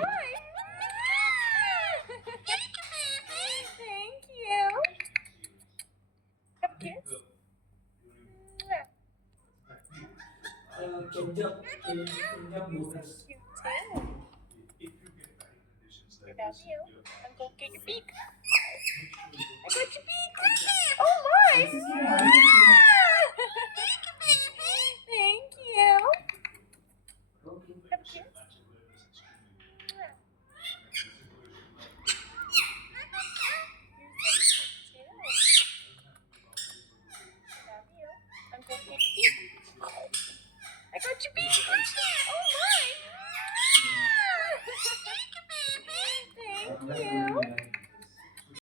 my! Thank you. Have a kiss. Kecap You're so bonus. cute too. I love you. I'm going to get your beak. I got your beak. Oh my!